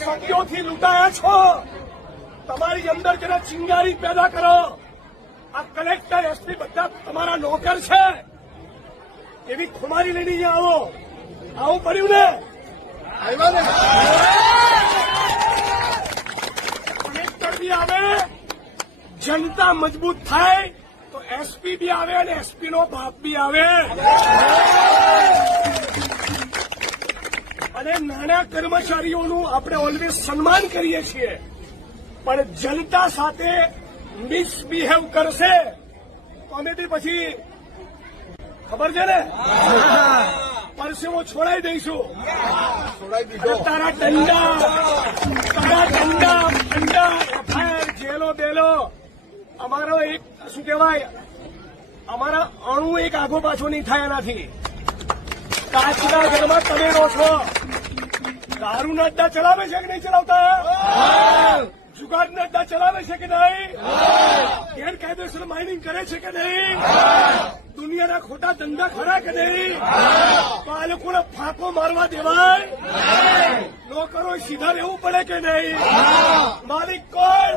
સદીઓથી લૂંટાયા છો, તમારી અંદર જરા ચિંગારી પેદા કરો. આ કલેક્ટર એસપી બધા તમારા નોકર છે, એવી ખુમારી લઈને અહીંયા આવું પડ્યું ને? કલેક્ટર બી આવે, જનતા મજબૂત થાય તો એસપી બી આવે અને એસપી નો બાપ બી આવે. અને નાના કર્મચારીઓનું આપણે ઓલવેઝ સન્માન કરીએ છીએ, પણ જનતા સાથે મિસબિહેવ કરશે તો અમે બી પછી ખબર છે ને પરસેવો છોડાઈ દઈશું. તારા દંડા એફઆઈઆર જેલો બેલો અમારો એક શું કહેવાય, અમારા અણુ એક આગો પાછો નહીં થાય એનાથી. કાચના ઘરમાં તમે રહો છો, દારૂના અડ્ડા ચલાવે છે કે નહીં ચલાવતા? જુગારના અડ્ડા ચલાવે છે કે નહીં? ગેરકાયદેસર માઇનિંગ કરે છે કે નહીં? દુનિયાના ખોટા ધંધા ખરા કે નહીં? તો આ લોકોને ફાંકો મારવા દેવાય? નોકરો સીધા રહેવું પડે કે નહીં? માલિક કોણ?